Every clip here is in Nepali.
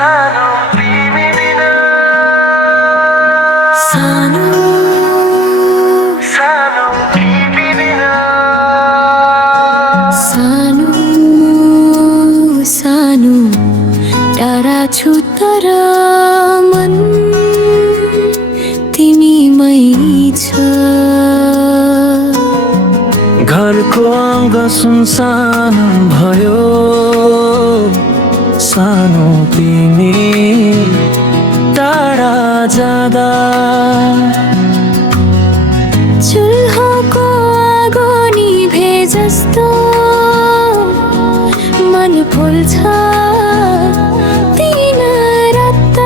सानो तिमी बिना सानो सानो तिमी बिना सानो सानो टाढा छु तर मन तिमीमै छ। घरको आँगन सुनसान भयो, सानो तिमी टाढा जाँदा। चुल्होको आगो निभे जस्तो मन फुल्छ दिन रात।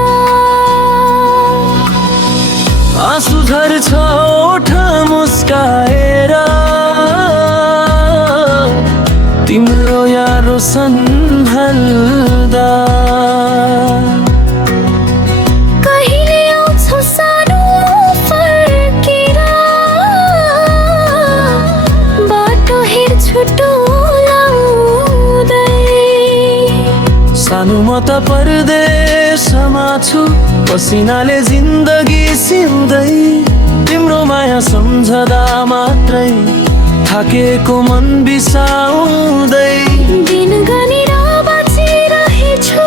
आँसु झर्छ ओठ मुस्काएर, तिम्रो यारो सम्झल्दा। कहिले आउँछौ सानो फर्केर, बाटो हेर्छु डोलाउँदै। सानो म त परदेशमा छु, पसिनाले जिन्दगी सिउँदै। तिम्रो माया सम्झदा मात्रै थाकेको मन बिसाउँदै। दिन गनेर बाँचिरहेछु,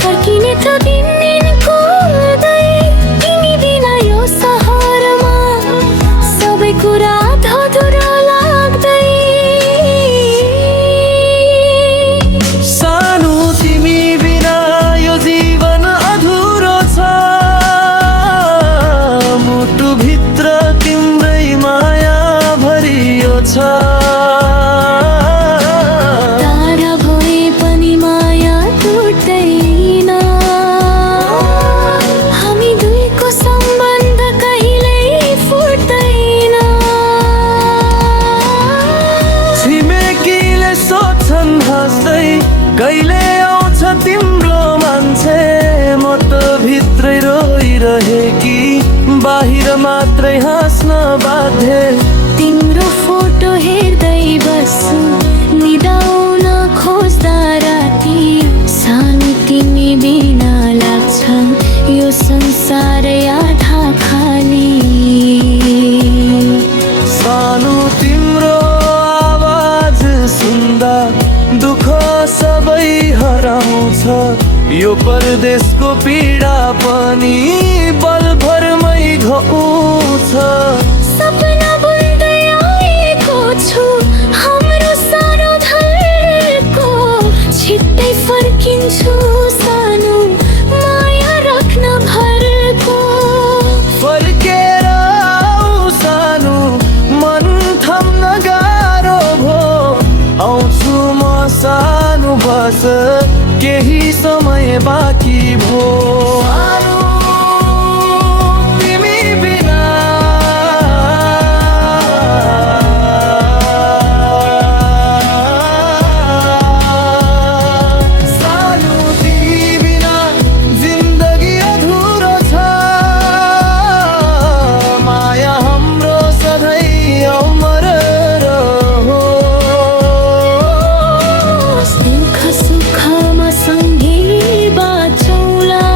फर्किने त दिन दिन कुर्दै। तिमी बिना यो सहरमा सबै कुरा धधुरो लाग्दै। सानो तिमी बिना यो जीवन अधुरो छ, मुटुभित्र तिम्रै माया भरियो छ। टाढा भए पनि माया टुट्दैन, हामी दुईको सम्बन्ध कहिल्यै फुट्दैन। छिमेकीले सोध्छन् हाँस्दै, कहिले आउँछ तिम्रो मान्छे। म त भित्रै रोइरहेकी, बाहिर मात्रै हाँस्न बाध्य। तिम्रो फोटो हेर्दै बस्छु, निदाउन खोज्दा राति। सानो तिमी बिना लाग्छ यो संसार आधा खाली। सानो तिम्रो आवाज सुन्दा दुःख सबै हराउँछ। यो परदेशको पीडा पनि पलभरमै घाउँछ। सपना बुन्दै आएको छु, हाम्रो सानो घरको। छिट्टै फर्किन्छु सानो, माया राख्न भरको। फर्केर आऊ सानो, मन थम्न गाह्रो भो। आउँछु म सानो, बस केही समय बाँकी भो। सानो तिमी बिना सानो तिमी बिना जिन्दगी अधुरो छ। माया हाम्रो सधैँ अमर रहोस्। दुःख सुखमा सँगै बाँचौँला,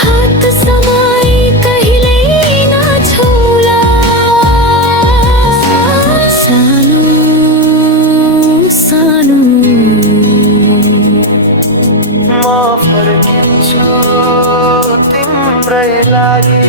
हात समाई कहिल्यै नछौँला। सानो सानो म फर्किन्छु तिम्रै लागि।